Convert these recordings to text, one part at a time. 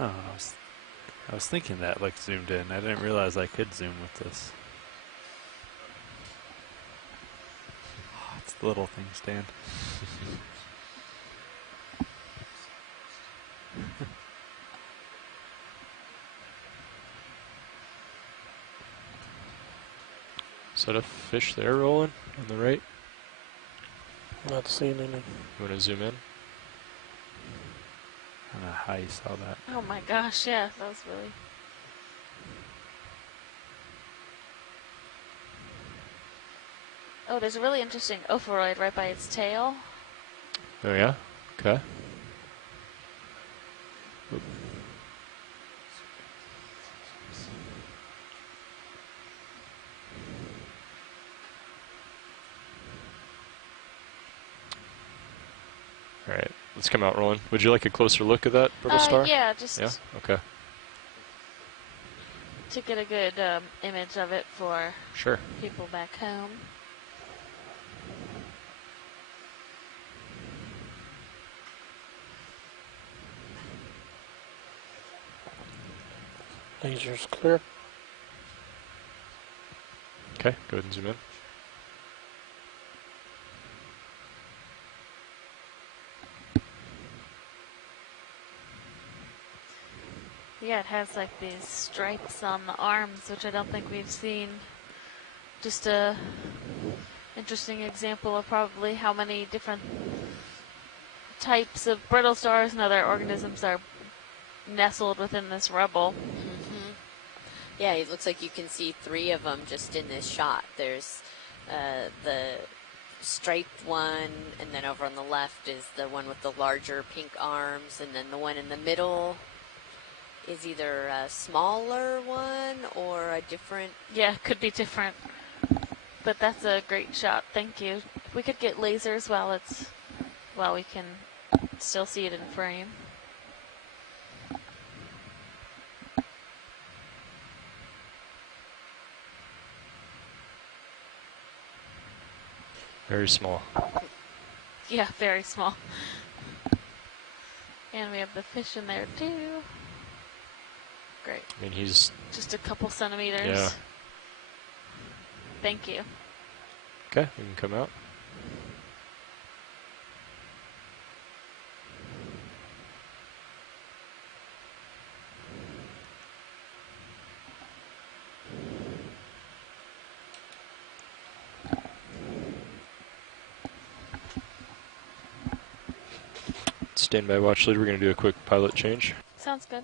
Oh, I was thinking that like zoomed in. I didn't realize I could zoom with this. Oh, it's the little things, Dan. Is that a fish there rolling on the right? Not seeing any. You want to zoom in? I don't know how you saw that. Oh my gosh, yeah, that was really... Oh, there's a really interesting ophoroid right by its tail. Oh yeah? Okay. Alright, let's come out rolling. Would you like a closer look at that brittle star? Yeah, just Yeah? Okay. to get a good image of it for Sure. people back home. Laser's clear. Okay, go ahead and zoom in. Yeah, it has like these stripes on the arms, which I don't think we've seen. Just a interesting example of probably how many different types of brittle stars and other organisms are nestled within this rubble. Mm-hmm. Yeah, it looks like you can see 3 of them just in this shot. There's the striped one, and then over on the left is the one with the larger pink arms, and then the one in the middle is either a smaller one or a different... Yeah, could be different. But that's a great shot. Thank you. If we could get lasers while we can still see it in frame. Very small. Yeah, very small. And we have the fish in there too. Great. I mean, he's... Just a couple centimeters. Yeah. Thank you. Okay, we can come out. Stand by, watch lead. We're going to do a quick pilot change. Sounds good.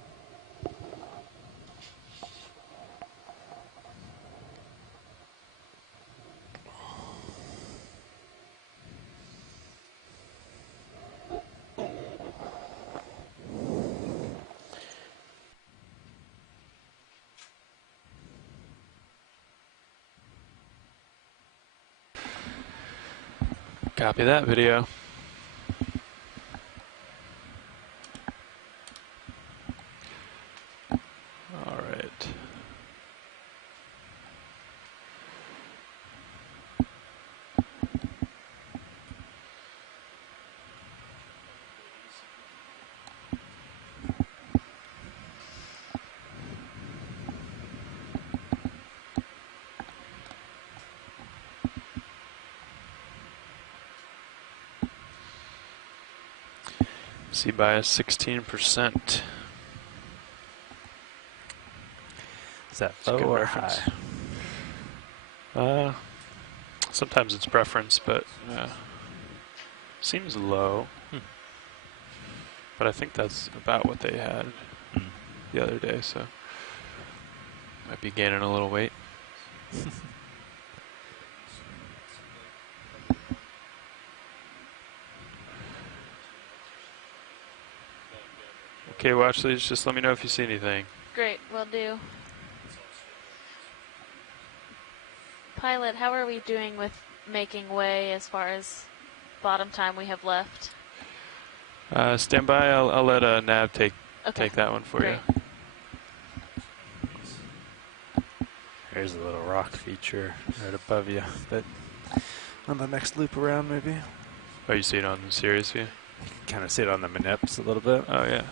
Copy that video. All right. C bias 16%. Is that low or reference. high? Sometimes it's preference, but Seems low. But I think that's about what they had the other day, so might be gaining a little weight. Okay, watch these. Just let me know if you see anything. Great, will do. Pilot, how are we doing with making way as far as bottom time we have left? Stand by. I'll let Nav take that one for Great. you. There's a little rock feature right above you, but on the next loop around, maybe. oh, you see it on the series view? You can kind of see it on the manips a little bit. Oh yeah.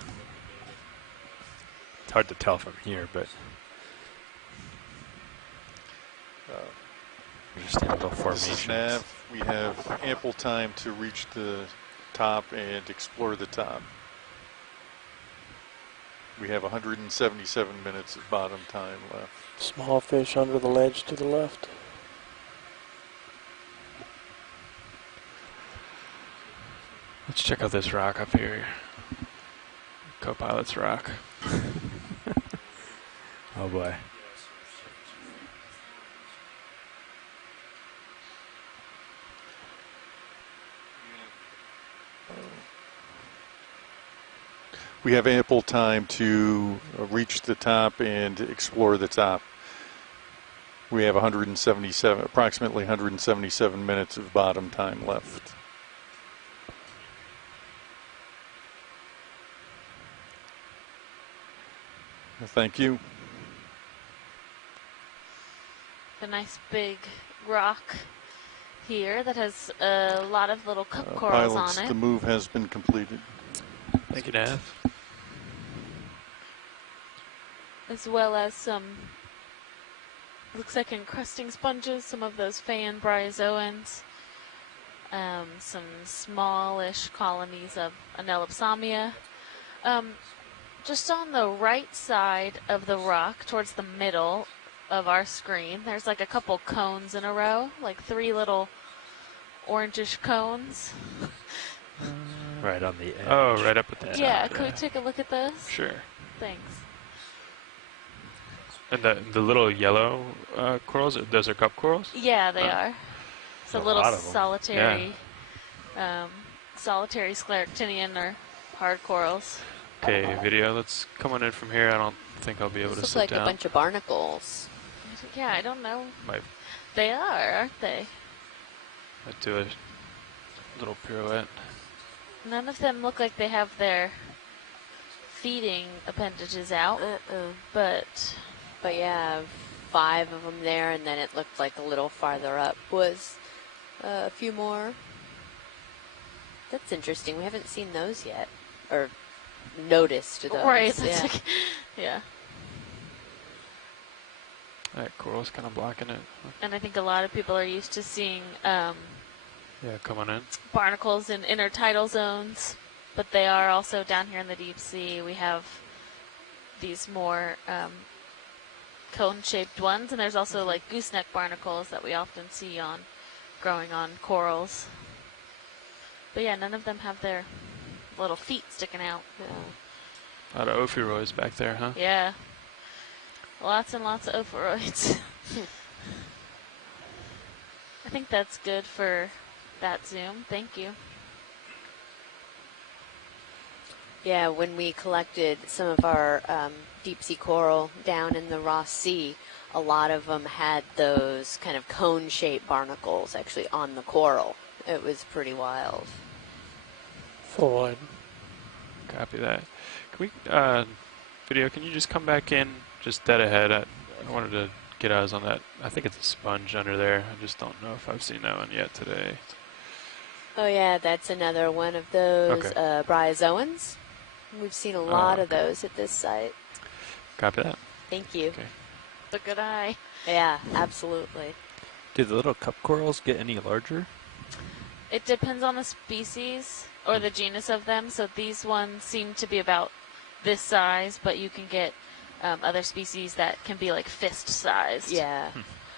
hard to tell from here, but understandable This is formations. Nav. We have ample time to reach the top and explore the top. We have 177 minutes of bottom time left. Small fish under the ledge to the left. Let's check out this rock up here. Co-pilot's rock. Oh boy. We have ample time to reach the top and explore the top. We have approximately 177 minutes of bottom time left. Thank you. A nice big rock here that has a lot of little cup corals Pilots, on it. the move has been completed. Thank you, Nav. As well as some, looks like encrusting sponges, some of those fan bryozoans, some smallish colonies of Anelopsamia. Just on the right side of the rock, towards the middle of our screen, there's like a couple cones in a row, like 3 little orangish cones. Right on the edge. Oh, right up at the top. Yeah, could we take a look at those? Sure. Thanks. And the little yellow corals, those are cup corals? Yeah, they are. It's a A little lot of 'em. solitary, solitary scleractinian or hard corals. Okay, video. Let's come on in from here. I don't think I'll be able This to looks sit like down. a bunch of barnacles. Yeah, I don't know. Might They are, aren't they? do a little pirouette. None of them look like they have their feeding appendages out, but But yeah, 5 of them there, and then it looked like a little farther up was a few more. That's interesting. We haven't seen those yet, or noticed those. right, that's Yeah. like, yeah. That coral's kind of blocking it. And I think a lot of people are used to seeing Yeah, come on in. barnacles in intertidal zones, but they are also down here in the deep sea. We have these more cone-shaped ones, and there's also like gooseneck barnacles that we often see on growing on corals. But yeah, none of them have their little feet sticking out. A lot of ophiuroids back there, huh? Yeah, lots and lots of ophiuroids. I think that's good for that zoom. Thank you. Yeah, when we collected some of our deep sea coral down in the Ross Sea, a lot of them had those kind of cone-shaped barnacles actually on the coral. It was pretty wild. Full wide. Copy that. Can we, video, can you just come back in just dead ahead? I wanted to get eyes on that. I think it's a sponge under there. I just don't know if I've seen that one yet today. Oh yeah, that's another one of those Okay. bryozoans. We've seen a lot of okay. those at this site. Copy that. Thank you. Okay. The good eye. Yeah, absolutely. Do the little cup corals get any larger? It depends on the species or the genus of them. So these ones seem to be about this size, but you can get other species that can be like fist sized. Yeah.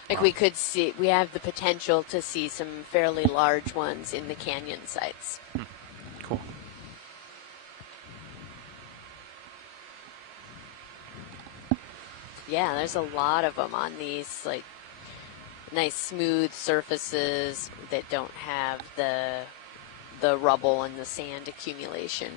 Like Wow. we could see, we have the potential to see some fairly large ones in the canyon sites. Cool. Yeah, there's a lot of them on these like nice smooth surfaces that don't have the rubble and the sand accumulation.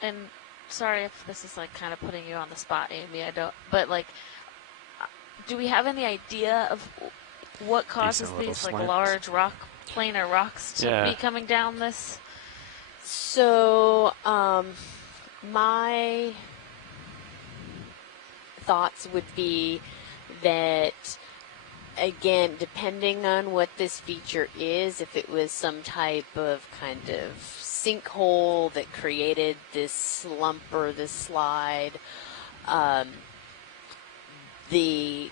And sorry if this is like kind of putting you on the spot, Amy. I don't. But like, do we have any idea of what causes little these like slants. large planar rocks to Yeah. be coming down this? So, my thoughts would be that again, depending on what this feature is, if it was some type of kind of sinkhole that created this slump or this slide, the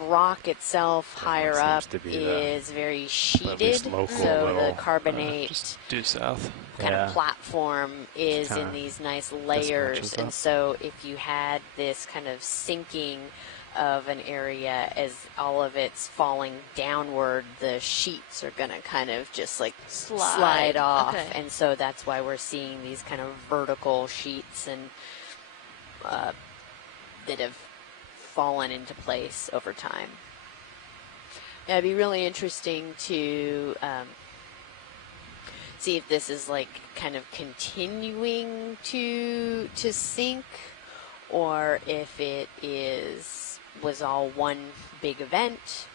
rock itself higher seems up to be is very at sheeted, least local so the little, carbonate Just due south. kind Yeah. of platform is in Kinda these nice matches layers, and up. so if you had this kind of sinking of an area as all of it's falling downward, the sheets are going to kind of just like slide off, Okay. and so that's why we're seeing these kind of vertical sheets and that have fallen into place over time. Yeah, it'd be really interesting to see if this is like kind of continuing to sink, or if it was all one big event.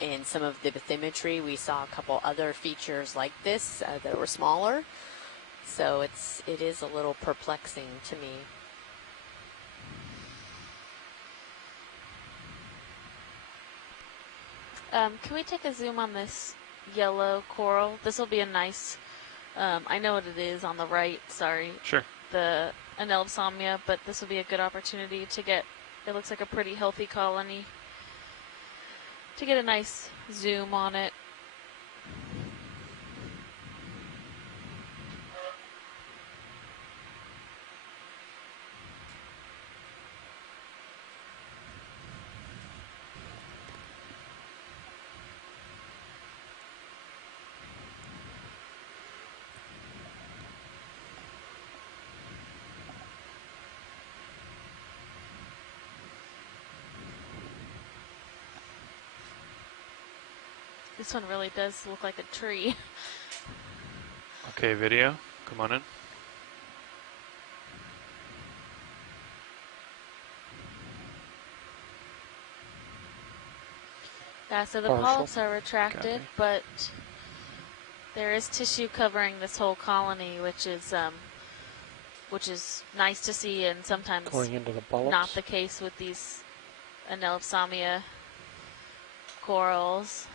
In some of the bathymetry, we saw a couple other features like this that were smaller. So it is a little perplexing to me. Can we take a zoom on this yellow coral? This will be a nice, I know what it is on the right, sorry, Sure. the Anelopsamia, but this will be a good opportunity to get, it looks like a pretty healthy colony, to get a nice zoom on it. This one really does look like a tree. Okay, video. Come on in. Yeah, so the Partial. polyps are retracted, Copy. but there is tissue covering this whole colony, which is nice to see, and sometimes Going into the polyps. not the case with these Anelopsamia corals.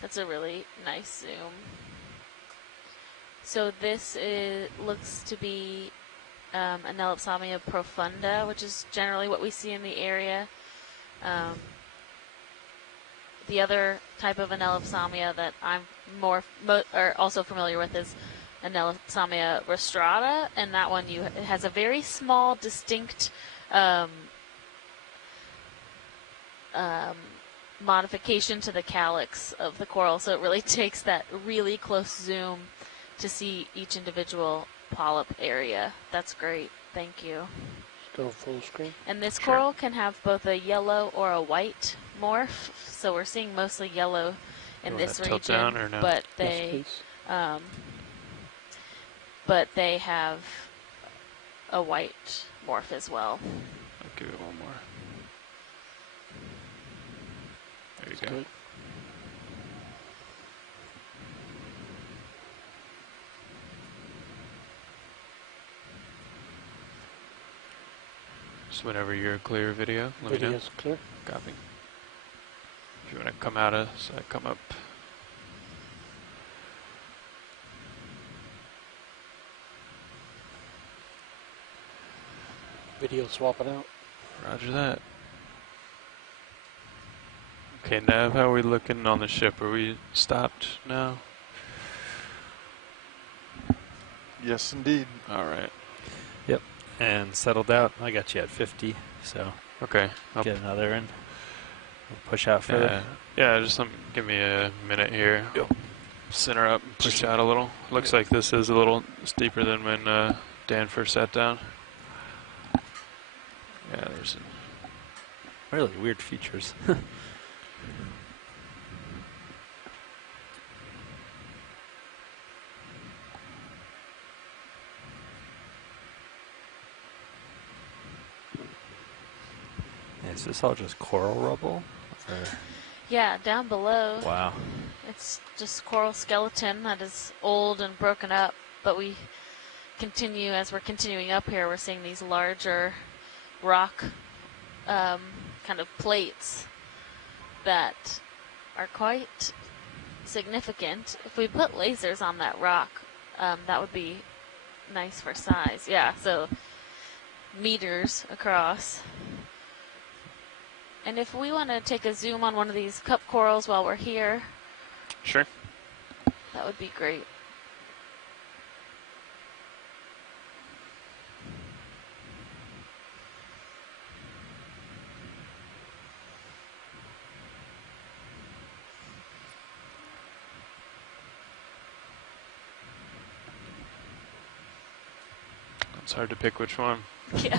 That's a really nice zoom. So this looks to be Anelopsamia profunda, which is generally what we see in the area. The other type of Anelopsamia that I'm also familiar with is Anelopsamia rostrata, and that one it has a very small, distinct modification to the calyx of the coral, so it really takes that really close zoom to see each individual polyp area. That's great. Thank you. Go full screen. And this Sure. coral can have both a yellow or a white morph, so we're seeing mostly yellow in You want this that tilt region, down or no? but Yes, they have a white morph as well. I'll give it one more. There you please. go. Good. Just whenever you're clear, video. Let me know. Video's clear. Copy. If you want to come out of, come up. Video swapping out. Roger that. Okay, Nev, how are we looking on the ship? Are we stopped now? Yes, indeed. All right. And settled out. I got you at 50, so Okay. I'll get another in. We'll push out further. Yeah, just give me a minute here. Yep. Center up, push out a little. Looks like this is a little steeper than when Dan first sat down. Yeah, there's some. Really weird features. Is this all just coral rubble? Or? Yeah, down below, Wow. it's just coral skeleton that is old and broken up, but we as we're continuing up here, we're seeing these larger rock kind of plates that are quite significant. If we put lasers on that rock, that would be nice for size. Yeah, so meters across. And if we want to take a zoom on one of these cup corals while we're here, Sure. that would be great. It's hard to pick which one. Yeah.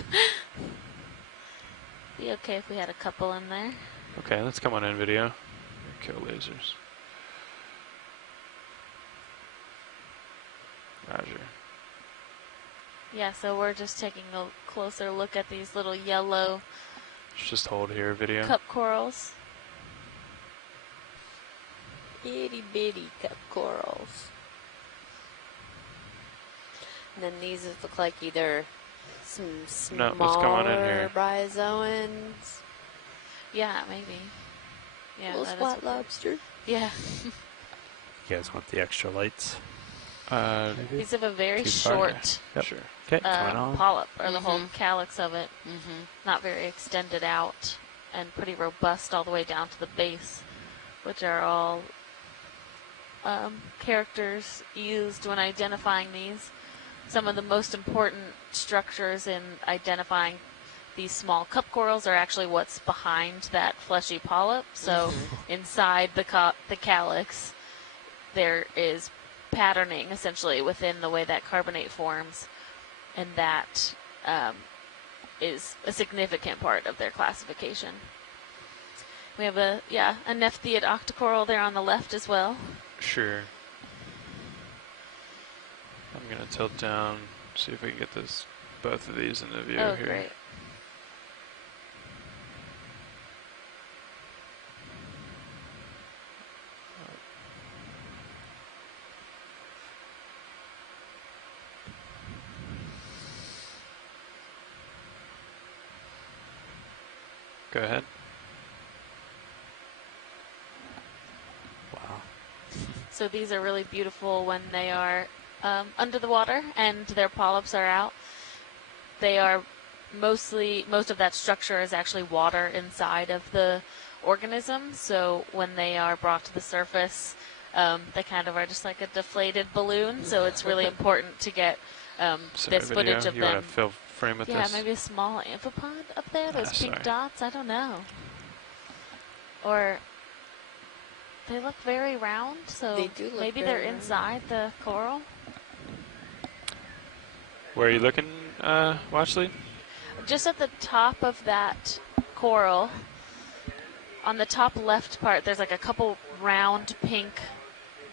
Be okay if we had a couple in there. Okay, let's come on in video. Kill lasers. Roger. Yeah, so we're just taking a closer look at these little yellow Let's just hold here video. cup corals. Itty bitty cup corals. And then these look like either some No, let's come on in smaller here. bryozoans. Yeah, maybe. Yeah, Little that is spot what lobster. yeah. You guys want the extra lights? Maybe. These have a very Too far. short Yep. Sure. Okay, coming on. polyp, or the whole Mhm. calyx of it. Mm-hmm. Not very extended out and pretty robust all the way down to the base, which are all characters used when identifying these. Some of the most important structures in identifying these small cup corals are actually what's behind that fleshy polyp. So inside the calyx, there is patterning essentially within the way that carbonate forms, and that is a significant part of their classification. We have a nephtheid octocoral there on the left as well. Sure. I'm gonna tilt down, see if we can get both of these in the view Oh, here. great. Go ahead. Wow. So these are really beautiful when they are under the water and their polyps are out. They are most of that structure is actually water inside of the organism. So when they are brought to the surface, they kind of are just like a deflated balloon. So it's really important to get Sorry, this video. footage of You them. want to fill frame with Yeah, this? maybe a small amphipod up there. Those pink sorry. dots. I don't know. Or they look very round, so They do look maybe very they're round. inside the coral. Where are you looking, Watchley? Just at the top of that coral, on the top left part, there's like a couple round pink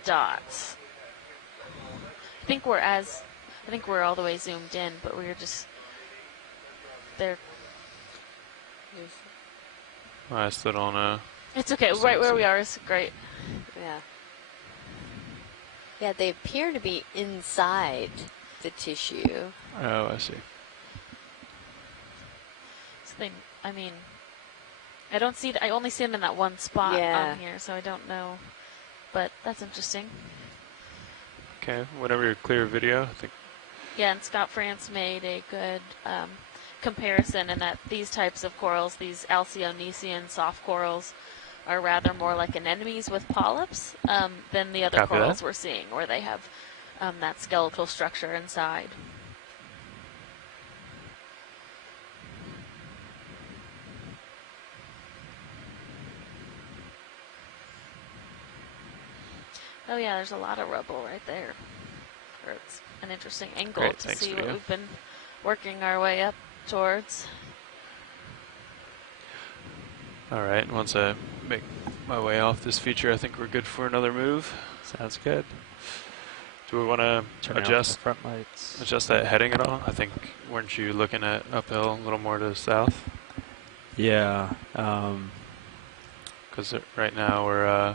dots. I think we're all the way zoomed in, but we're just they're. I still don't know. It's okay. Just Right don't where see. we are is great. Yeah. Yeah, they appear to be inside the tissue. Oh, I see. So I mean, I only see them in that one spot Yeah. on here, so I don't know. But that's interesting. Okay, whenever you're clear of video, I think. Yeah, and Scott France made a good comparison in that these types of corals, these Alcyonesian soft corals, are rather more like anemones with polyps than the other Copy that. corals we're seeing, where they have that skeletal structure inside. Oh yeah, there's a lot of rubble right there. Or it's an interesting angle Great, to thanks, see what video. we've been working our way up towards. All right, once I make my way off this feature, I think we're good for another move. Sounds good. Do we want to Turn off the adjust front lights. that heading at all? I think, weren't you looking at uphill a little more to the south? Yeah. Because right now we're I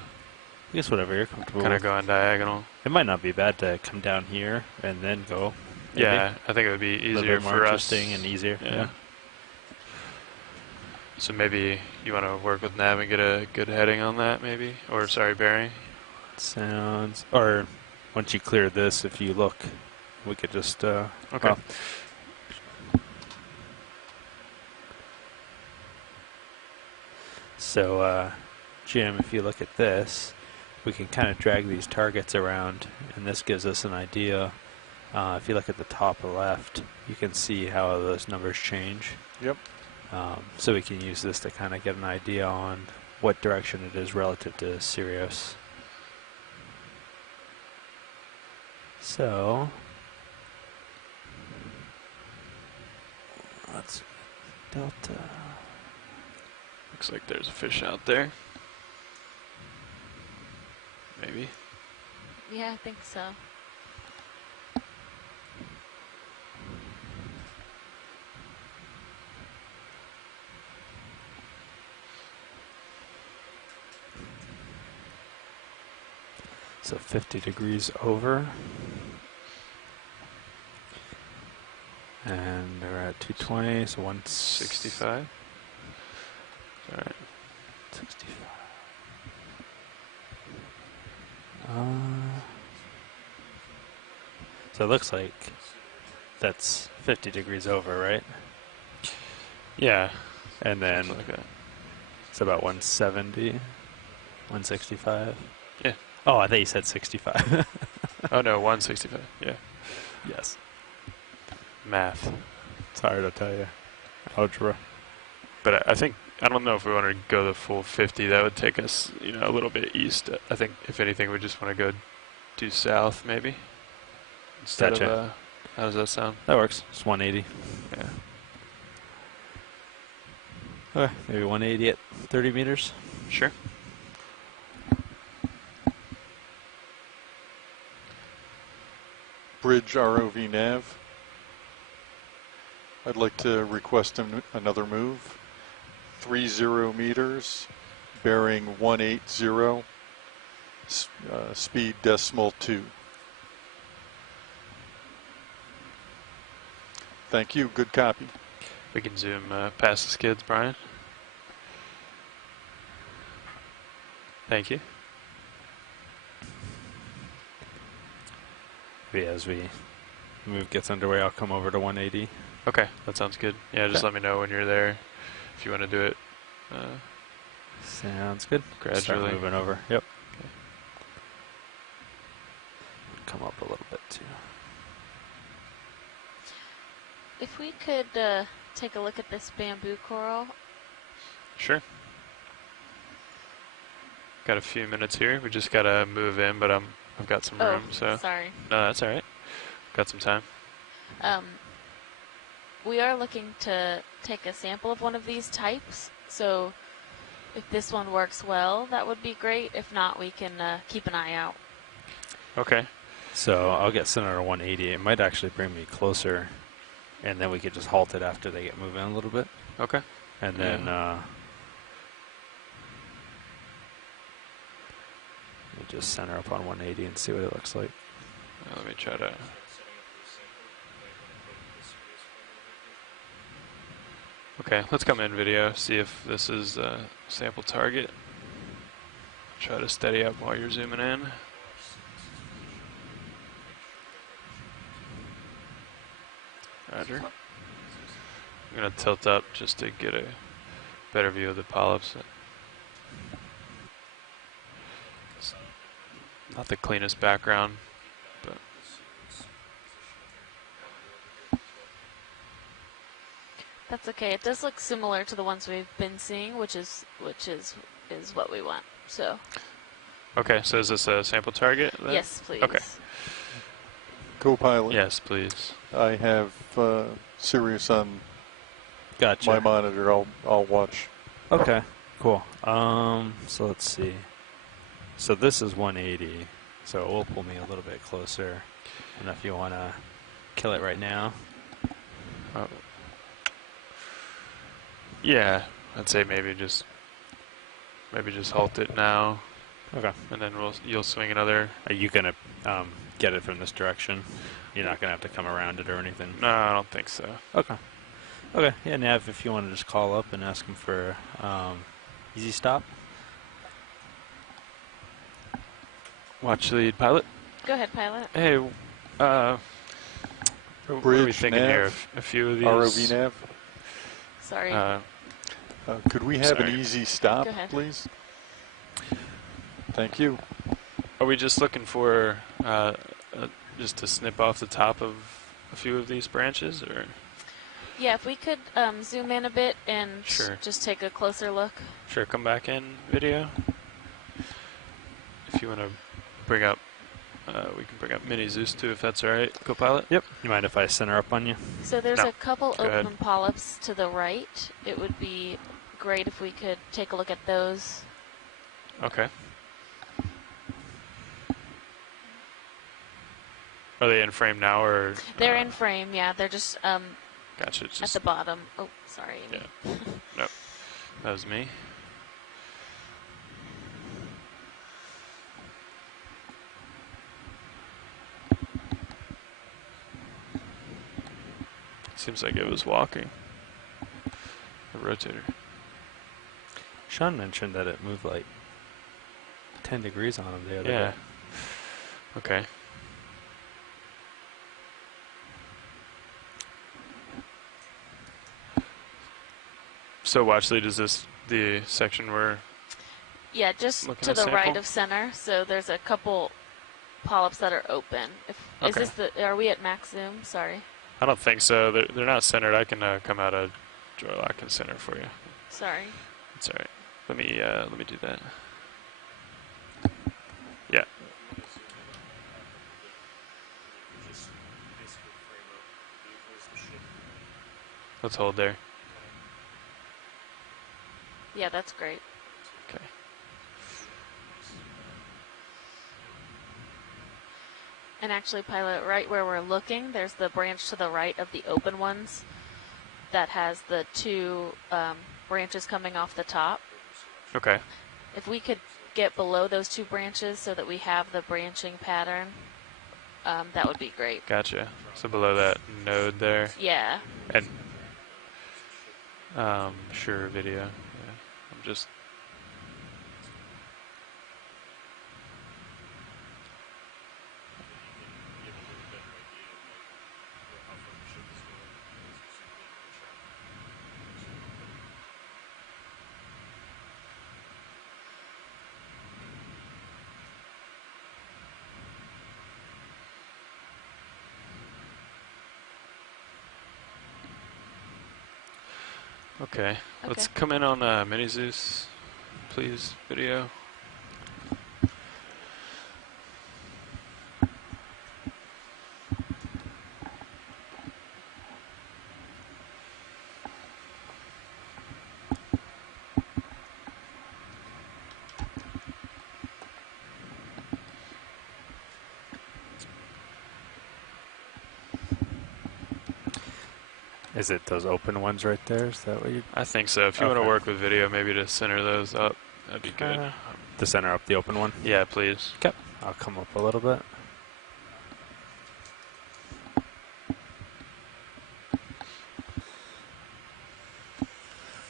guess whatever you're comfortable kind of with. going diagonal. It might not be bad to come down here and then go. maybe. Yeah, I think it would be A little easier bit more for us. interesting and easier. Yeah. So maybe you want to work with nav and get a good heading on that, maybe, or sorry, bearing. Sounds. Or once you clear this, if you look, we could just. Okay. Well, so, Jim, if you look at this, we can kind of drag these targets around, and this gives us an idea. If you look at the top left, you can see how those numbers change. Yep. So we can use this to kind of get an idea on what direction it is relative to Sirius. So let's delta. Looks like there's a fish out there. Maybe. Yeah, I think so. So 50 degrees over. And they're at 220, so 165. All right. 65. So it looks like that's 50 degrees over, right? Yeah. And then Something like that. it's about 170, 165. Yeah. Oh, I thought you said 65. Oh no, 165. Yeah. Yes. Math. It's hard to tell you. Algebra. But I think, I don't know if we want to go the full 50. That would take us, a little bit east. I think, if anything, we just want to go due south, maybe. Instead Gotcha. of, how does that sound? That works. It's 180. Yeah. Okay, maybe 180 at 30 meters. Sure. Bridge ROV nav. I'd like to request another move. 30 meters, bearing 180, speed decimal 2. Thank you, good copy. We can zoom past the skids, Brian. Thank you. Yeah, as we move gets underway, I'll come over to 180. Okay, that sounds good. Yeah, just Okay. let me know when you're there if you want to do it Sounds good. Start gradually. moving over. Yep. Okay. Come up a little bit too. If we could take a look at this bamboo coral. Sure. Got a few minutes here. We just gotta move in, but I've got some room, so Sorry. no, that's all right. Got some time. We are looking to take a sample of one of these types, so if this one works well, that would be great. If not, we can keep an eye out. Okay. So I'll get center to 180. It might actually bring me closer, and then we could just halt it after they get moving a little bit. Okay. And then we just center up on 180 and see what it looks like. Let me try to. Okay, let's come in video, see if this is a sample target. Try to steady up while you're zooming in. Roger. I'm going to tilt up just to get a better view of the polyps. It's not the cleanest background, but That's okay. It does look similar to the ones we've been seeing, which is what we want. So okay. So is this a sample target then? yes, please. Okay. Co-pilot. Yes, please. I have Sirius on Gotcha. my monitor. I'll watch. Okay, cool. So let's see. So this is 180. So it will pull me a little bit closer. And if you want to kill it right now. Yeah, I'd say maybe just halt it now, Okay. and then you'll swing another. Are you gonna get it from this direction? You're not gonna have to come around it or anything. No, I don't think so. Okay. Okay, yeah, Nav, if you want to just call up and ask him for easy stop. Watch lead pilot. Go ahead, pilot. Hey, what are we Bridge thinking here? nav, A few of these. ROV nav. Sorry. Could we have Sorry. an easy stop, Go ahead. please? Thank you. Are we just looking for just to snip off the top of a few of these branches, or? Yeah, if we could zoom in a bit and Sure. just take a closer look. Sure, come back in video. If you want to bring up, we can bring up Mini Zeus too, if that's all right, co-pilot. Yep. You mind if I center up on you? So there's No. a couple Go ahead. open polyps to the right. It would be great if we could take a look at those. Okay. Are they in frame now, or? They're in frame, yeah. They're just Gotcha. at Just the bottom. Oh, sorry, Amy. Yeah. Nope. That was me. Seems like it was walking. The rotator. Sean mentioned that it moved like 10 degrees on him the other Yeah. day. Okay. So watch lead, is this the section where? Yeah, just Looking to at the right sample? of center. So there's a couple polyps that are open. Is Okay. this the? Are we at max zoom? Sorry. I don't think so. They're not centered. I can come out of draw lock and center for you. Sorry. It's all right. Let me do that. Yeah. Let's hold there. Yeah, that's great. Okay. And actually, pilot, right where we're looking, there's the branch to the right of the open ones that has the two branches coming off the top. Okay. If we could get below those two branches so that we have the branching pattern, that would be great. Gotcha. So below that node there, Yeah. and sure, video. Yeah. I'm just. Okay. Let's Okay. come in on Mini Zeus, please. Video. Is it those open ones right there? Is that what you? I think so. If you want to Okay. work with video, maybe to center those up, that'd be good. To center up the open one? Yeah, please. Okay. I'll come up a little bit.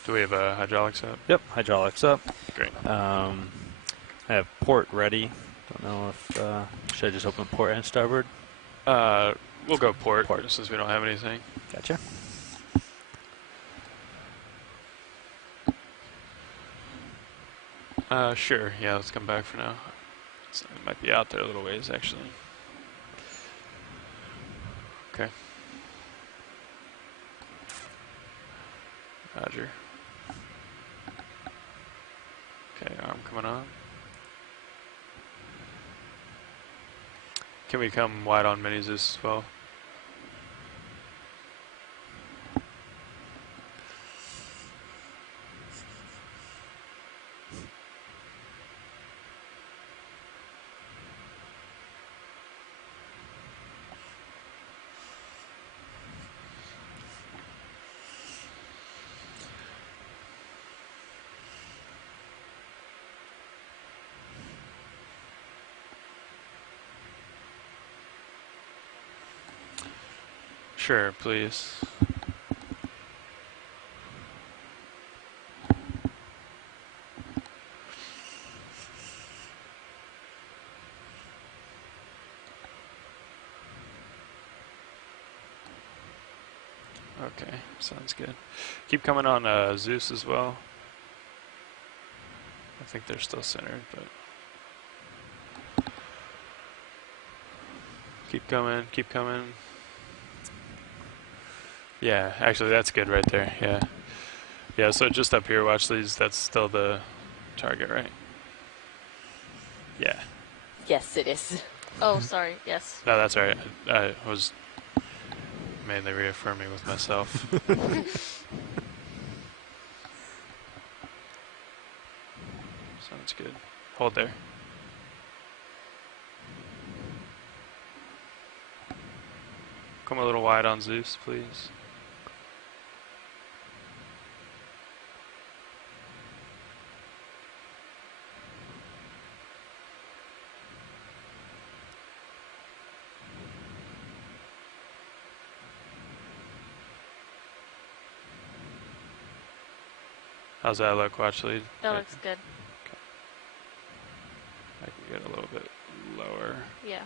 Do we have hydraulics up? Yep. Hydraulics up. Great. I have port ready. Don't know if should I just open port and starboard? We'll go port, Port. since we don't have anything. Gotcha. Sure. Yeah, let's come back for now. It might be out there a little ways, actually. Okay. Roger. Okay, arm coming on. Can we come wide on minis as well? Sure, please. Okay, sounds good. Keep coming on Zeus as well. I think they're still centered, but keep coming, keep coming. Yeah, actually that's good right there. Yeah. Yeah, so just up here, watch these. That's still the target, right? Yeah. Yes, it is. Oh, sorry. Yes. No, that's all right. I was mainly reaffirming with myself. Sounds good. Hold there. Come a little wide on Zeus, please. How's that look, watch lead? That looks good. I can get a little bit lower. Yeah.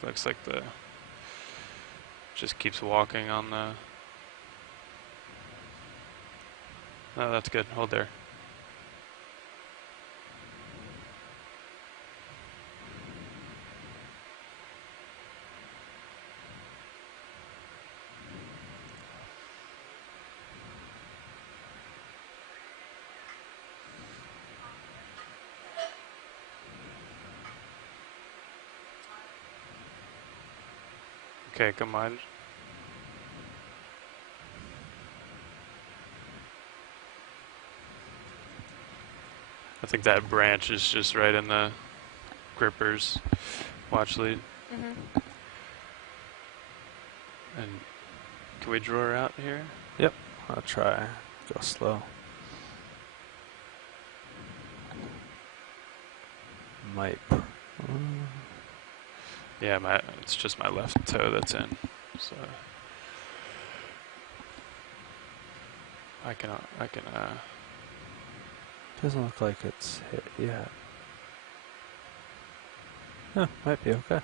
It looks like the just keeps walking on the. No, that's good. Hold there. Okay, come on. I think that branch is just right in the grippers watch lead. Mhm. And can we draw her out here? Yep, I'll try. Go slow. Might. Yeah, it's just my left toe that's in. So I can Doesn't look like it's hit yet. Huh, might be okay.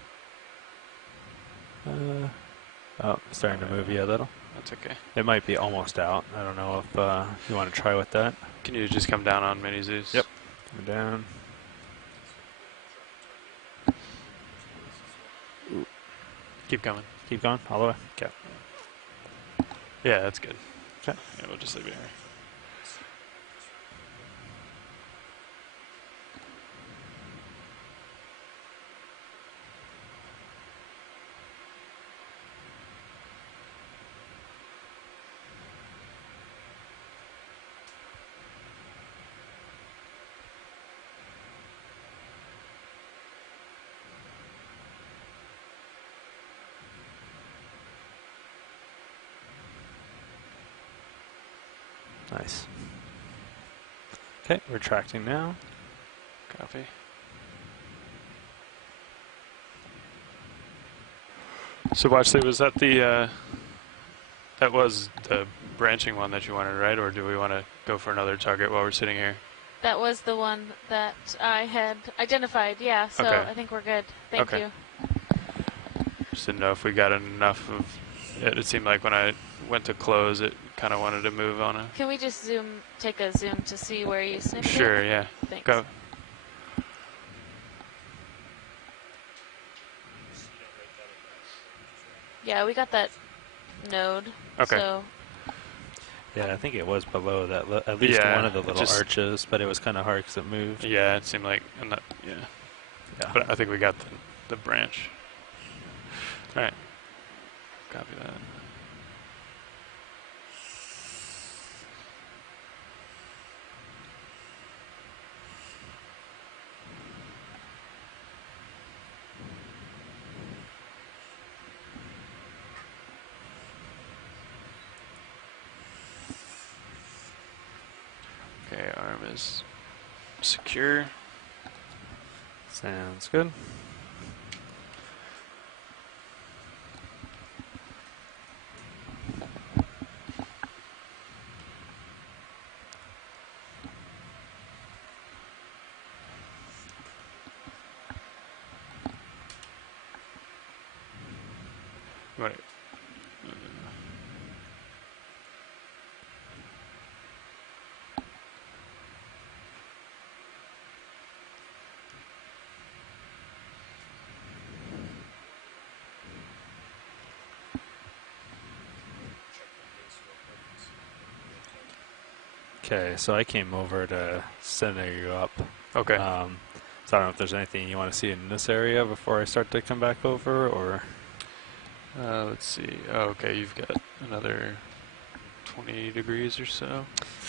Oh, starting to move. Yeah, that'll. that's okay. It might be almost out. I don't know if you want to try with that. Can you just come down on mini Zeus? Yep. Come down. Keep coming. Keep going all the way. Okay. Yeah, that's good. Okay. Yeah, we'll just leave it here. Nice. Okay, retracting now. Copy. So watch, was that the that was the branching one that you wanted, right? Or do we want to go for another target while we're sitting here? That was the one that I had identified. Yeah. So Okay. I think we're good. Thank Okay. you. Just didn't know if we got enough of it. It seemed like when I went to close, it kind of wanted to move on it. Can we just take a zoom to see where you snipped it? Sure, yeah. Thanks. Go. Yeah, we got that node. Okay. So Yeah, I think it was below that. At least Yeah, one of the it little just- arches, but it was kind of hard because it moved. Yeah, it seemed like, and that, yeah. Yeah. But I think we got the branch. All right. Copy that. Okay, arm is secure. Sounds good. want Okay, so I came over to center you up. Okay. So I don't know if there's anything you want to see in this area before I start to come back over, or... Let's see. Oh, okay, you've got another 20 degrees or so.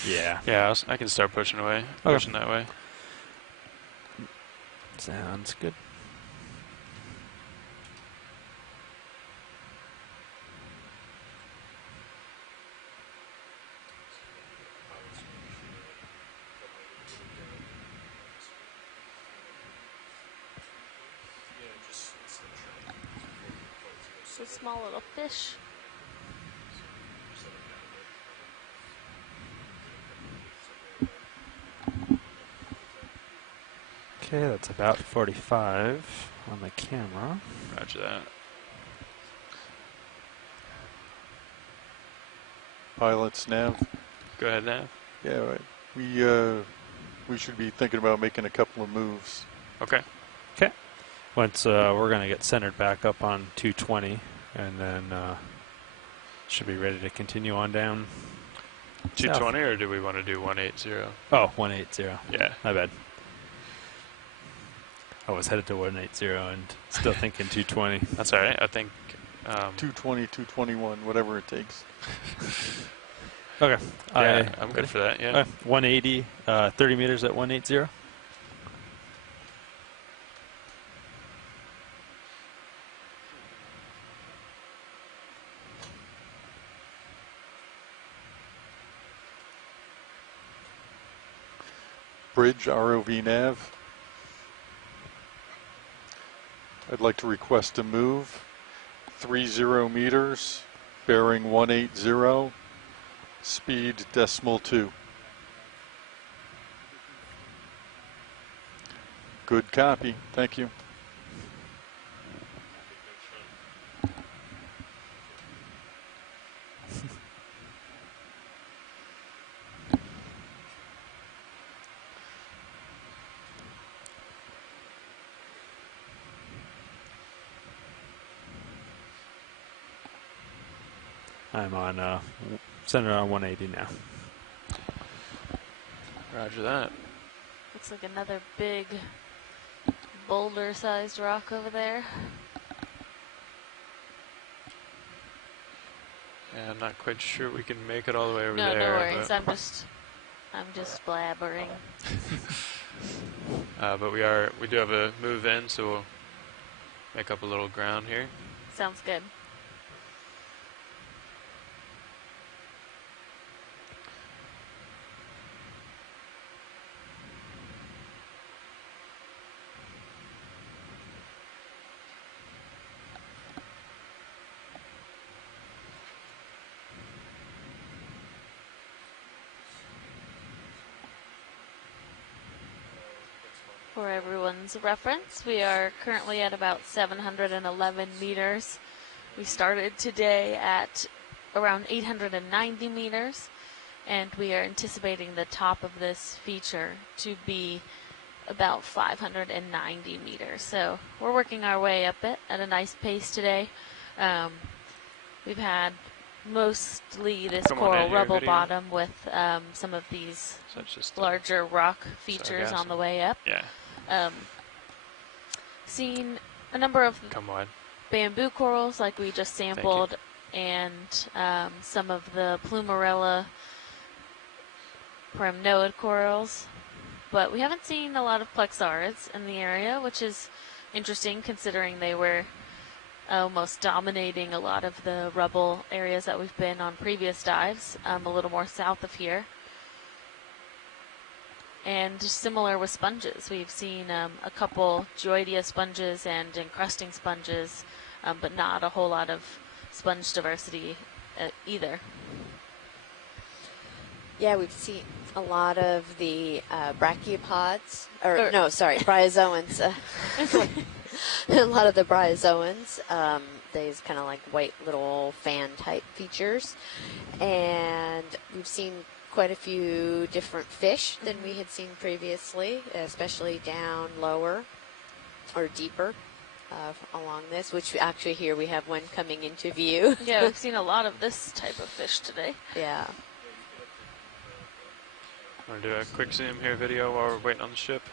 Yeah. Yeah, I can start pushing away. Okay. Pushing that way. Sounds good. It's a small little fish. Okay, that's about 45 on the camera. Roger that. Pilots nav. Go ahead now. Yeah, we should be thinking about making a couple of moves. Okay. Once we're going to get centered back up on 220, and then should be ready to continue on down. 220, or do we want to do 180? Oh, 180. Yeah. My bad. I was headed to 180 and still thinking 220. That's all right. I think 220, 221, whatever it takes. Okay. yeah, I'm good for that. Yeah. 180, 30 meters at 180. Bridge, ROV nav. I'd like to request a move. 30 meters, bearing 180, speed .2. Good copy. Thank you. I'm on centered on 180 now. Roger that. Looks like another big boulder-sized rock over there. Yeah, I'm not quite sure we can make it all the way over No, there. no worries. But, I'm just blabbering. but we do have a move in, so we'll make up a little ground here. Sounds good. For everyone's reference, we are currently at about 711 meters. We started today at around 890 meters, and we are anticipating the top of this feature to be about 590 meters. So we're working our way up it at a nice pace today. We've had mostly this Come on coral in here, rubble video. bottom with some of these So it's just larger rock features gas on the and- way up. Yeah. Seen a number of Come wide. bamboo corals like we just sampled, and some of the plumarella primnoid corals, but we haven't seen a lot of plexarids in the area, which is interesting considering they were almost dominating a lot of the rubble areas that we've been on previous dives, a little more south of here. And similar with sponges, we've seen a couple Geoidea sponges and encrusting sponges, but not a whole lot of sponge diversity either. Yeah, we've seen a lot of the brachiopods, Or- no, sorry, bryozoans. a lot of the bryozoans. These kind of like white little fan type features. And we've seen quite a few different fish than we had seen previously, especially down lower or deeper along this, which actually here we have one coming into view. Yeah, we've seen a lot of this type of fish today. Yeah. Want to do a quick zoom here video while we're waiting on the ship?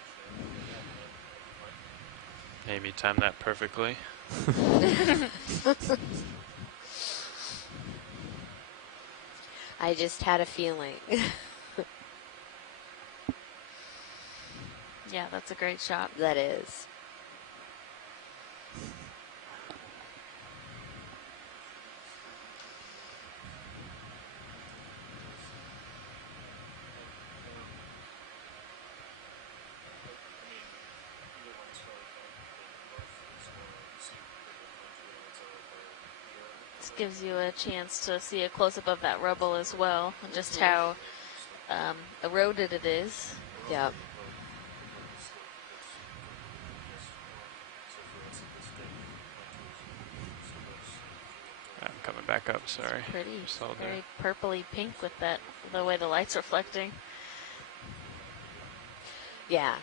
Amy timed that perfectly. I just had a feeling. Yeah, that's a great shot. That is. This gives you a chance to see a close-up of that rubble as well, and just how eroded it is. Yep. I'm coming back up, sorry. Pretty, Just hold there. very purpley pink with that, the way the light's reflecting. Yeah.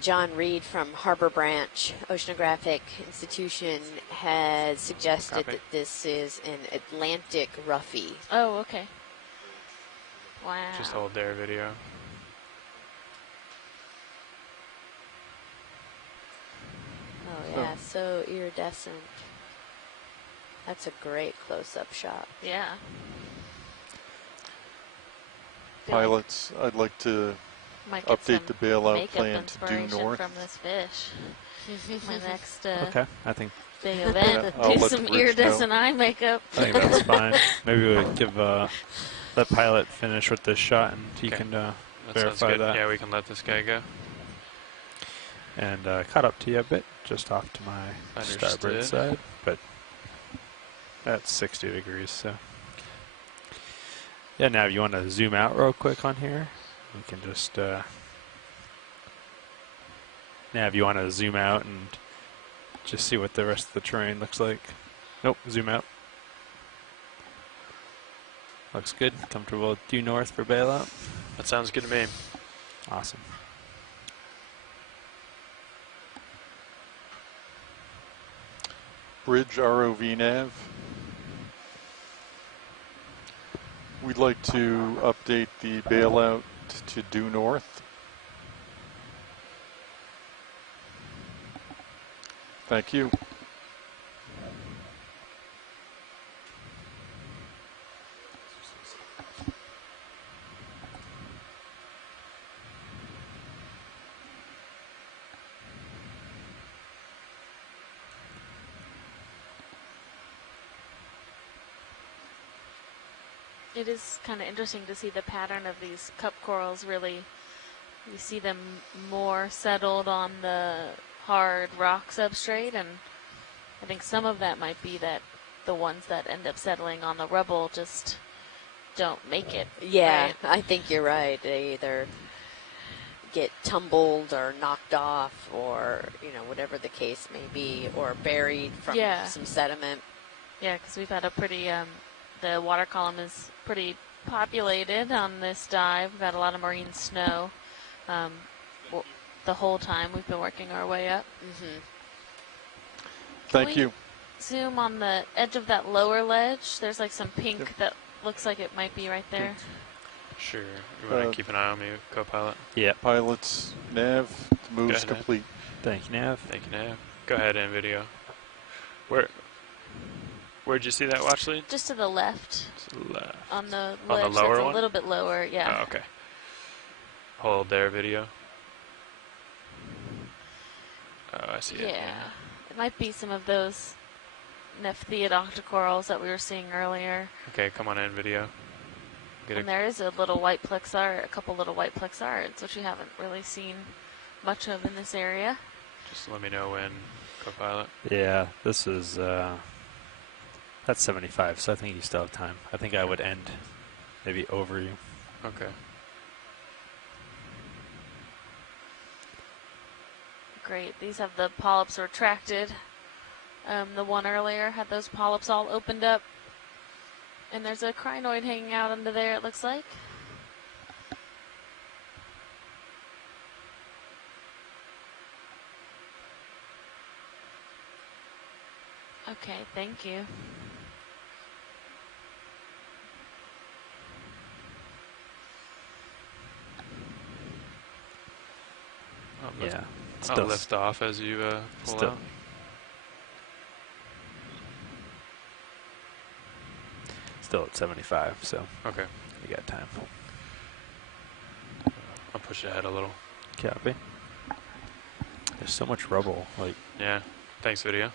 John Reed from Harbor Branch Oceanographic Institution has suggested Copy. that this is an Atlantic roughy. Oh, okay. Wow. Just hold there video. Oh yeah, so iridescent. That's a great close-up shot. Yeah. Pilots, I'd like to Might get update some the bailout makeup plan to due inspiration north. from this fish. My next Okay, I think big event, Yeah, I'll do let some Rich know. iridescent eye makeup. I think that's fine. Maybe we'll give let pilot finish with this shot, and he Okay. can That sounds verify good. that. Yeah, we can let this guy go. And caught up to you a bit, just off to my starboard Understood. side, but that's 60 degrees, so. Yeah, now if you want to zoom out real quick on here, we can just, now if you want to zoom out and just see what the rest of the terrain looks like. Nope, zoom out. Looks good, comfortable due north for bailout. That sounds good to me. Awesome. Bridge ROV nav. We'd like to update the bailout to due north. Thank you. It is kind of interesting to see the pattern of these cup corals. Really, you see them more settled on the hard rock substrate, and I think some of that might be that the ones that end up settling on the rubble just don't make it. Yeah, right? I think you're right. They either get tumbled or knocked off, or whatever the case may be, or buried from Yeah. some sediment. Yeah, because we've had a pretty, the water column is pretty populated on this dive. We've had a lot of marine snow the whole time we've been working our way up. Mm-hmm. Thank we you. Zoom on the edge of that lower ledge. There's like some pink that looks like it might be right there. Sure. You want to keep an eye on me, co-pilot? Yeah, Pilots nav. Moves ahead. complete. thank you, Nav. Thank you, Nav. Go ahead, in video. Where'd you see that watch lead? Just to the left To the left. on the On the ledge. lower that's one? a little bit lower. Yeah. Oh, okay. Hold there, video. Oh, I see it. Yeah. It might be some of those Nephtheodoctocorals that we were seeing earlier. Okay, come on in, video. Get And there is a little white plexar, a couple little white plexarids, which we haven't really seen much of in this area. Just let me know when, co-pilot. Yeah, this is, that's 75, so I think you still have time. I think I would end maybe over you. Okay. great. These have the polyps retracted. The one earlier had those polyps all opened up. And there's a crinoid hanging out under there, it looks like. Okay, thank you. Yeah. I'll lift off as you pull still. out. Still at 75, so Okay. we got time. I'll push ahead a little. Copy. There's so much rubble. Like, Yeah. Thanks, video.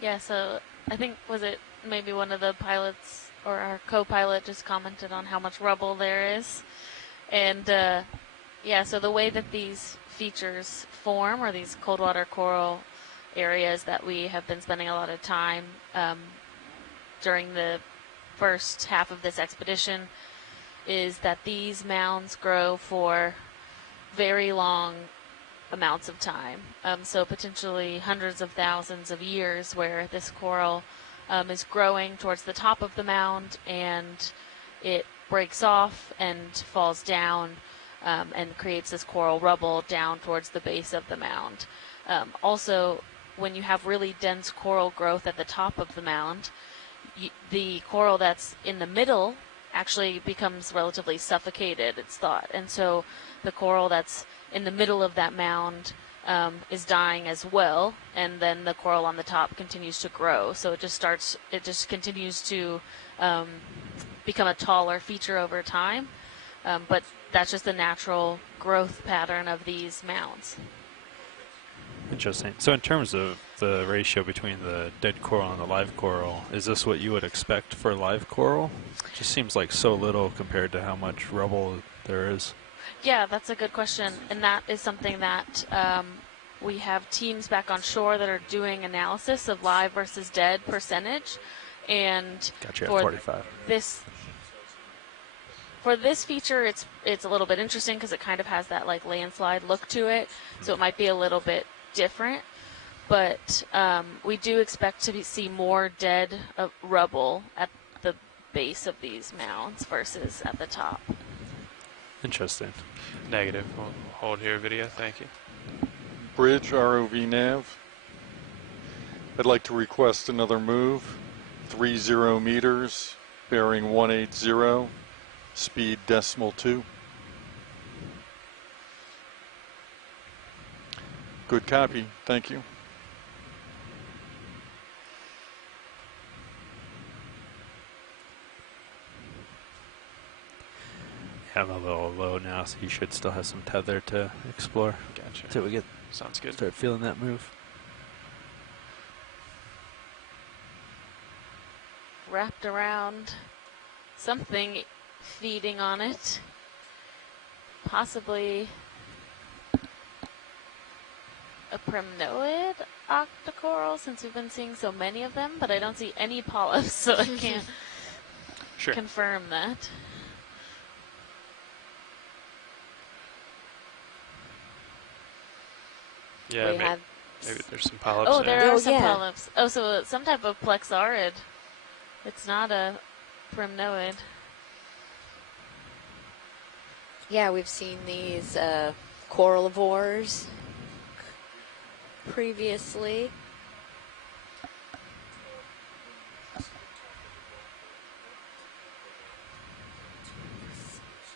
Yeah, so I think, was it maybe one of the pilots or our co-pilot just commented on how much rubble there is. And yeah, so the way that these features form, or these cold water coral areas that we have been spending a lot of time during the first half of this expedition, is that these mounds grow for very long amounts of time. So potentially hundreds of thousands of years, where this coral is growing towards the top of the mound and it breaks off and falls down and creates this coral rubble down towards the base of the mound. Also, when you have really dense coral growth at the top of the mound, the coral that's in the middle actually becomes relatively suffocated, it's thought. And so the coral that's in the middle of that mound is dying as well, and then the coral on the top continues to grow. So it just continues to become a taller feature over time. But that's just the natural growth pattern of these mounds. interesting. So in terms of the ratio between the dead coral and the live coral, is this what you would expect for live coral? It just seems like so little compared to how much rubble there is. Yeah, that's a good question, and that is something that we have teams back on shore that are doing analysis of live versus dead percentage. And Got you at for 45. For this feature, it's a little bit interesting because it kind of has that like landslide look to it, so it might be a little bit different. But we do expect to see more dead rubble at the base of these mounds versus at the top. Interesting. Negative. We'll hold here, video. Thank you. Bridge, ROV nav. I'd like to request another move. 30 meters, bearing 180, speed .2. Good copy. Thank you. I'm a little low now, so you should still have some tether to explore. Gotcha. Until we Sounds good. start feeling that move. Wrapped around something feeding on it. Possibly a primnoid octocoral, since we've been seeing so many of them, but I don't see any polyps, so I can't Sure. confirm that. Yeah, We have maybe there's some polyps Oh, there. there are Oh, some yeah. polyps. Oh, so some type of plexaurid. It's not a primnoid. Yeah, we've seen these corallivores previously.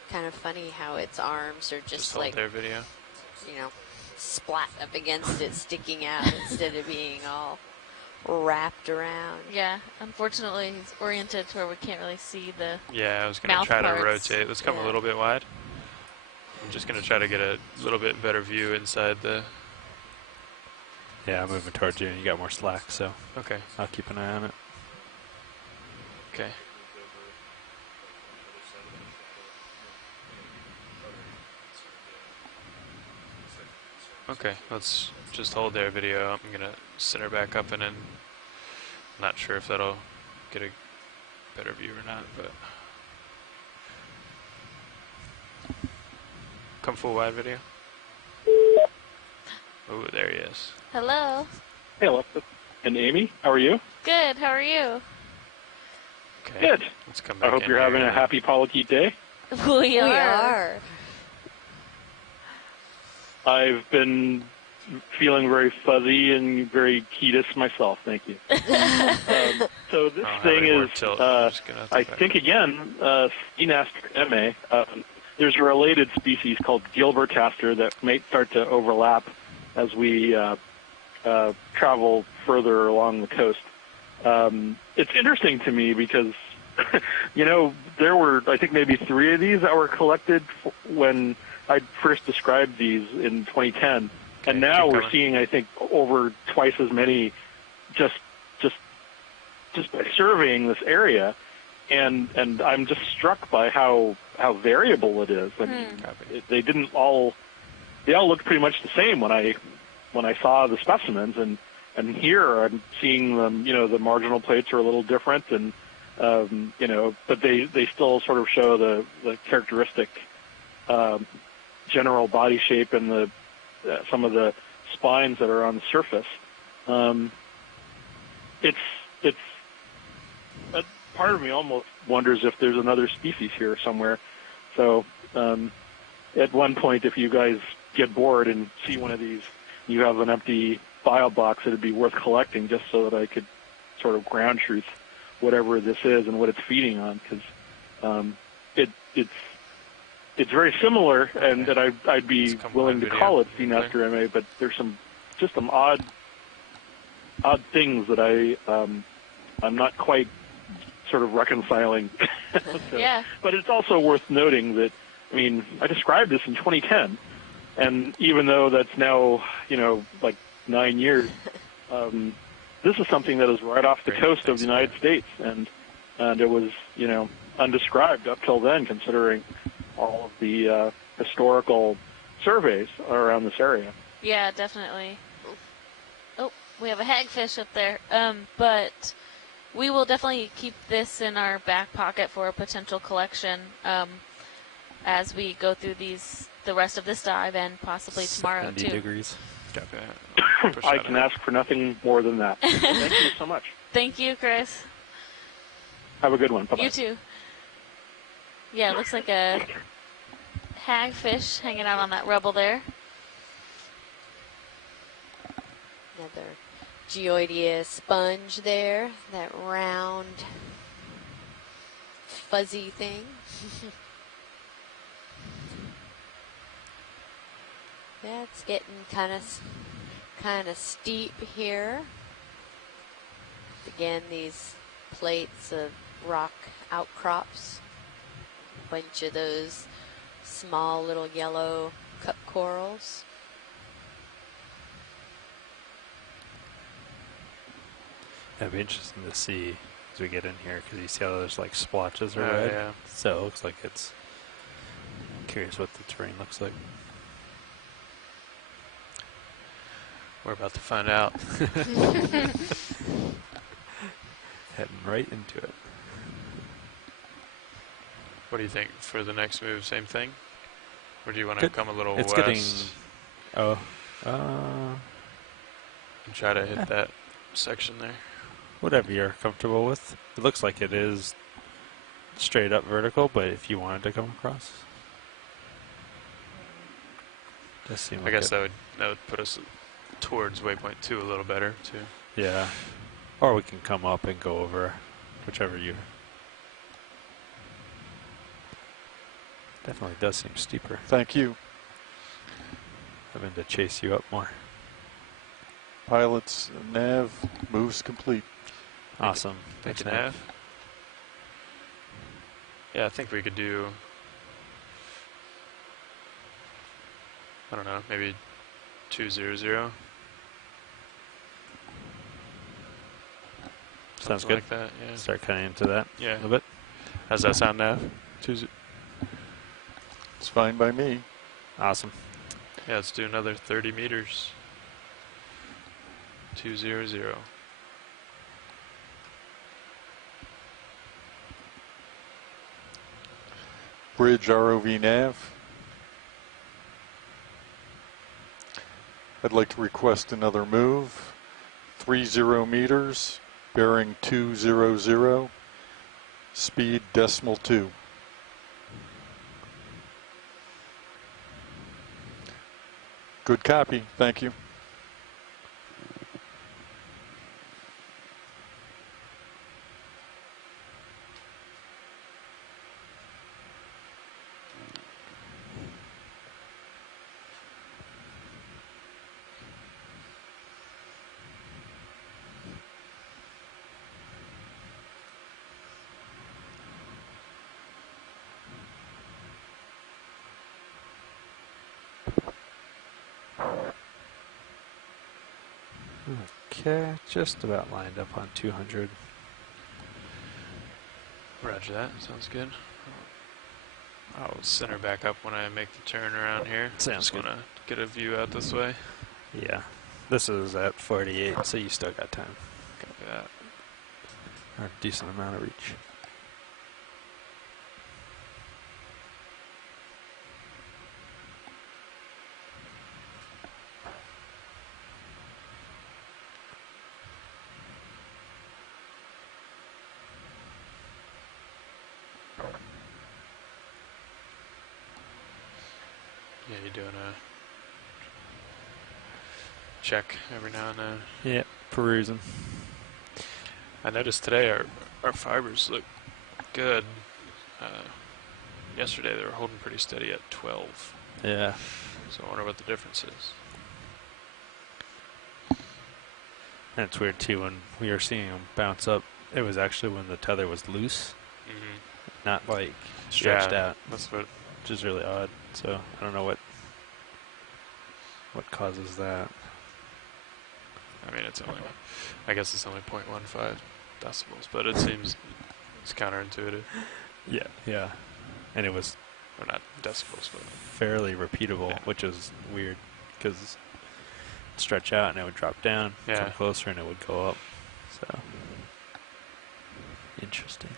Kind of funny how its arms are just hold like, their video. you know, splat up against it, sticking out instead of being all wrapped around. Yeah, unfortunately, he's oriented to where we can't really see the. Yeah, I was going to Mouth try parts. to rotate. Let's come a Yeah. little bit wide. I'm just going to try to get a little bit better view inside the... Yeah, I'm moving towards you, and you got more slack, so Okay. I'll keep an eye on it. Okay. Okay, let's just hold their video. I'm going to center back up and then... Not sure if that'll get a better view or not, but... Come full wide video. Oh, there he is. Hello. Hey, Alexa. And Amy, how are you? Good. How are you? Okay. Good. Let's come back I hope in you're here having a and- happy Polity day. We are. I've been feeling very fuzzy and very ketus myself. Thank you. So this I don't have thing any more is, tilt. I'm just gonna have to I back think up. again, Skenaster MA. There's a related species called Gilbertaster that may start to overlap as we travel further along the coast. It's interesting to me because, there were, I think, maybe 3 of these that were collected when I first described these in 2010. Okay, And now keep we're going. seeing, I think, over twice as many just by surveying this area. And I'm just struck by how variable it is. I mean, Copy. they all looked pretty much the same when I saw the specimens, and here I'm seeing them. The marginal plates are a little different, and but they still sort of show the characteristic general body shape and the some of the spines that are on the surface. It's a part of me almost wonders if there's another species here somewhere. So at one point, if you guys get bored and see one of these, you have an empty file box, it'd be worth collecting just so that I could sort of ground truth whatever this is and what it's feeding on, because it's very similar, and that I'd be Let's come willing on to video. call it Skenaster MA, but there's some odd things that I'm not quite sort of reconciling. So, Yeah. But it's also worth noting that, I described this in 2010, and even though that's now, like 9 years, this is something that is right off the Great. coast of Thanks, the United States, and it was, undescribed up till then, considering all of the historical surveys around this area. Yeah, definitely. Oh, we have a hagfish up there. But we will definitely keep this in our back pocket for a potential collection as we go through the rest of this dive and possibly tomorrow 70 too. degrees. Copy that. Push I that can out. ask for nothing more than that. Thank you so much. Thank you, Chris. Have a good one. Bye-bye. You too. Yeah, it looks like a hagfish hanging out on that rubble there. Another Geoidea sponge there, that round, fuzzy thing. That's getting kind of steep here. Again, these plates of rock outcrops. A bunch of those small little yellow cup corals. It'd be interesting to see as we get in here, because you see how there's like splotches are Oh, red. yeah. So it looks like it's. Curious what the terrain looks like. We're about to find out. Heading right into it. What do you think for the next move? Same thing? Or do you want to Good. come a little It's west getting. Oh. and try to hit that section there? Whatever you're comfortable with. It looks like it is straight up vertical, but if you wanted to come across. Does seem I like guess it. that would put us towards waypoint 2 a little better, too. Yeah. Or we can come up and go over, whichever you. Definitely does seem steeper. Thank you. Having to chase you up more. Pilots, nav, moves complete. Awesome. Thank Thanks, you, Nav. Nav. Yeah, I think we could do, I don't know, maybe 200. Sounds Something good. like that, yeah. Start cutting into that Yeah. a little bit. How's that sound, Nav? It's fine by me. Awesome. Yeah, let's do another 30 meters. 200. Bridge ROV nav. I'd like to request another move. 30 meters, bearing 200, speed .2. Good copy, thank you. Okay, just about lined up on 200. Roger that. Sounds good. I'll center back up when I make the turn around here. Sounds Just good. want to get a view out this way. Yeah, this is at 48, so you still got time. Copy that. Or a decent amount of reach. Yeah, you're doing a check every now and then. Yep, perusing. I noticed today our fibers look good. Yesterday they were holding pretty steady at 12. Yeah. So I wonder what the difference is. And it's weird too, when we were seeing them bounce up, it was actually when the tether was loose, not like stretched out, That's what. which is really odd. So I don't know what causes that. I mean, it's only. I guess it's only 0.15 decibels, but it seems it's counterintuitive. Yeah. Yeah. And it was Or not decibels, but fairly repeatable, Yeah. which is weird because it'd stretch out and it would drop down, Yeah. come closer and it would go up. So interesting.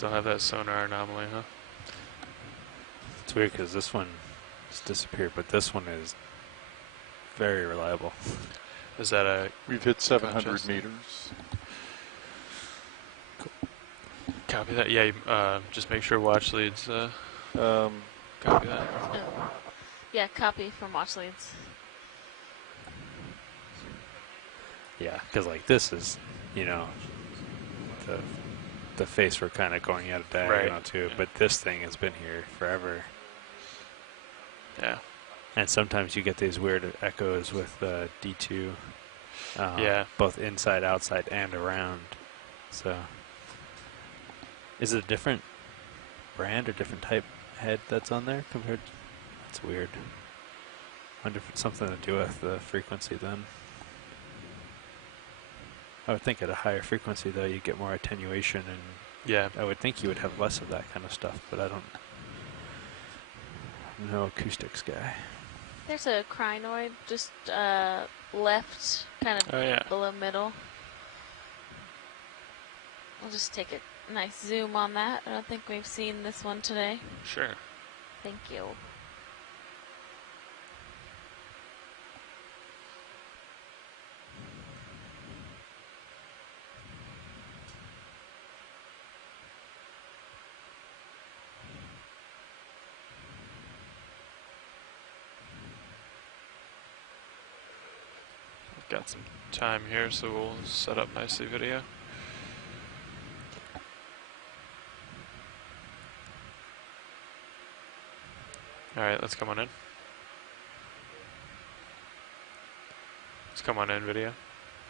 still have that sonar anomaly, huh? It's weird because this one just disappeared, but this one is very reliable. Is that a We've hit 700 Contrast. meters. copy that? Yeah, just make sure watch leads. Copy that. Oh. Yeah, copy from watch leads. Yeah, because like this is, you know, the face we're kind of going at a diagonal Right. to, Yeah. but this thing has been here forever. Yeah. And sometimes you get these weird echoes with D2, Yeah. both inside, outside, and around. So, is it a different brand or different type head that's on there compared? That's weird. Wonder if it's something to do with the frequency then. I would think at a higher frequency though you get more attenuation, and Yeah. I would think you would have less of that kind of stuff, but I don't. I'm no acoustics guy. There's a crinoid just left, kind of Oh yeah. below middle. I'll just take a nice zoom on that. I don't think we've seen this one today. Sure. Thank you. Got some time here, so we'll set up nicely video. All right, let's come on in. Let's come on in video.